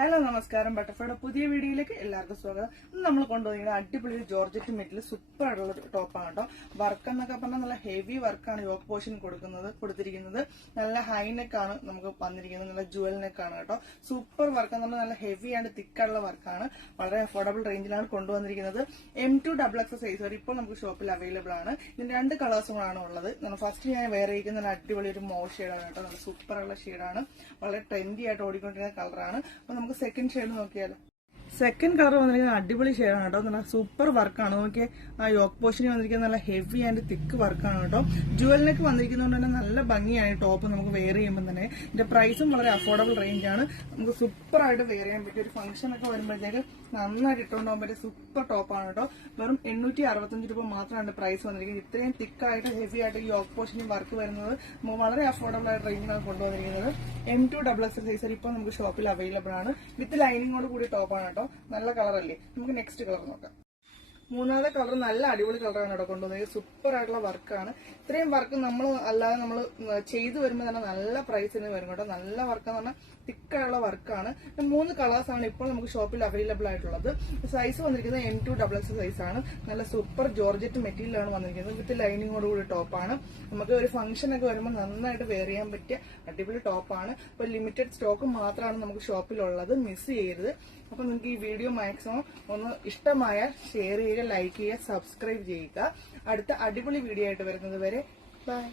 Hello നമസ്കാരം. ബട്ടർഫ്ലൈയുടെ പുതിയ വീഡിയോയിലേക്ക് എല്ലാവർക്കും സ്വാഗതം. ഇന്ന് നമ്മൾ കൊണ്ടുവന്നിരിക്കുന്നത് അടിപൊളി ജോർജറ്റ് മെറ്റീരിയൽ സൂപ്പർ ആയിട്ടുള്ള ടോപ്പാണ് കേട്ടോ. വർക്ക് എന്നൊക്കെ പറഞ്ഞാൽ നല്ല ഹെവി വർക്കാണ് യോക്ക് പോർഷൻ കൊടുത്തിരിക്കുന്നത്. നല്ല ഹൈ നെക്ക് ആണ് നമുക്ക് വന്നിരിക്കുന്നത്. നല്ല ജുവൽ നെക്ക് ആണ് കേട്ടോ. സൂപ്പർ വർക്ക് എന്ന് പറഞ്ഞാൽ നല്ല ഹെവി ആൻഡ് തിക്കായിട്ടുള്ള വർക്കാണ്. വളരെ അഫോർഡബിൾ റേഞ്ചിലാണ് കൊണ്ടുവന്നിരിക്കുന്നത്. M2XX സൈസ് വരെ ഇപ്പോൾ നമുക്ക് ഷോപ്പിൽ അവൈലബിൾ ആണ്. ഇതിന്റെ 2 കളേഴ്സുകളാണ് ഉള്ളത്. ഫസ്റ്റ് ഞാൻ വേറെ ഇരിക്കുന്ന നല്ല അടിപൊളി ഒരു മോ ഷെയ്ഡാണ് കേട്ടോ. നല്ല സൂപ്പർ ഉള്ള ഷെയ്ഡാണ്. വളരെ ട്രെൻഡി ആയിട്ട് ഓടിക്കൊണ്ടിരിക്കുന്ന കളറാണ്. അപ്പൊ നമുക്ക് സെക്കൻഡ് ഷെയ്ഡ് നോക്കിയാലോ. സെക്കൻഡ് കളർ വന്നിരിക്കുന്നത് അടിപൊളി ഷെയ്ഡാണ് കേട്ടോ. നല്ല സൂപ്പർ വർക്കാണ്. നോക്കിയാൽ ആ യോക്ക് പോർഷനിൽ വന്നിരിക്കുന്നത് നല്ല ഹെവി ആൻഡ് തിക്ക് വർക്കാണ് കേട്ടോ. ജുവൽ നെക്ക് വന്നിരിക്കുന്നതുകൊണ്ട് തന്നെ നല്ല ഭംഗിയാണ് ടോപ്പ് നമുക്ക് വെയർ ചെയ്യുമ്പോൾ തന്നെ. ഇതിന്റെ പ്രൈസും വളരെ അഫോർഡബിൾ റേഞ്ച് ആണ്. നമുക്ക് സൂപ്പർ ആയിട്ട് വെയർ ചെയ്യാൻ പറ്റിയ ഒരു ഫംഗ്ഷൻ ഒക്കെ വരുമ്പോഴത്തേക്ക് നന്നായിട്ട് ഇട്ടുകൊണ്ട് പോകാൻ പറ്റിയ സൂപ്പർ ടോപ്പാണ് കേട്ടോ. വെറും 865 രൂപ മാത്രമാണ് പ്രൈസ് വന്നിരിക്കുന്നത്. ഇത്രയും തിക്കായിട്ട് ഹെവി ആയിട്ട് ഈ യോക്ക് പോർഷനിൽ വർക്ക് വരുന്നത് നമുക്ക് വളരെ അഫോർഡബിൾ ആയിട്ട് റേഞ്ചിലാണ് കൊണ്ടുവന്നിരിക്കുന്നത്. M2XX സൈസ് ഇപ്പോൾ നമുക്ക് ഷോപ്പിൽ അവൈലബിൾ ആണ്. വിത്ത് ലൈനിങ്ങോട് കൂടി ടോപ്പാണ് കേട്ടോ. നല്ല കളറല്ലേ. നമുക്ക് നെക്സ്റ്റ് കളർ നോക്കാം. മൂന്നാമത്തെ കളർ നല്ല അടിപൊളി കളറാണ് ഇവിടെ കൊണ്ടുവന്നത്. സൂപ്പർ ആയിട്ടുള്ള വർക്കാണ്. ഇത്രയും വർക്ക് നമ്മൾ അല്ലാതെ നമ്മൾ ചെയ്തു വരുമ്പോൾ തന്നെ നല്ല പ്രൈസിന് വരും കേട്ടോ. നല്ല വർക്ക് എന്ന് പറഞ്ഞാൽ തിക്കായുള്ള വർക്കാണ്. 3 കളേഴ്സാണ് ഇപ്പോൾ നമുക്ക് ഷോപ്പിൽ അവൈലബിൾ ആയിട്ടുള്ളത്. സൈസ് വന്നിരിക്കുന്നത് M2XX സൈസ് ആണ്. നല്ല സൂപ്പർ ജോർജറ്റ് മെറ്റീരിയലാണ് വന്നിരിക്കുന്നത്. വിത്ത് ലൈനിങ്ങോട് കൂടി ടോപ്പാണ്. നമുക്ക് ഒരു ഫംഗ്ഷൻ ഒക്കെ വരുമ്പോൾ നന്നായിട്ട് വെയർ ചെയ്യാൻ പറ്റിയ അടിപൊളി ടോപ്പാണ്. അപ്പോൾ ലിമിറ്റഡ് സ്റ്റോക്ക് മാത്രമാണ് നമുക്ക് ഷോപ്പിലുള്ളത്. മിസ് ചെയ്യരുത്. അപ്പൊ നിങ്ങൾക്ക് ഈ വീഡിയോ മാക്സിമം ഒന്ന് ഇഷ്ടമായാൽ ഷെയർ ചെയ്യുക, ലൈക്ക് ചെയ്യുക, സബ്സ്ക്രൈബ് ചെയ്യുക. അടുത്ത അടിപൊളി വീഡിയോ ആയിട്ട് വരുന്നത് വരെ ബൈ.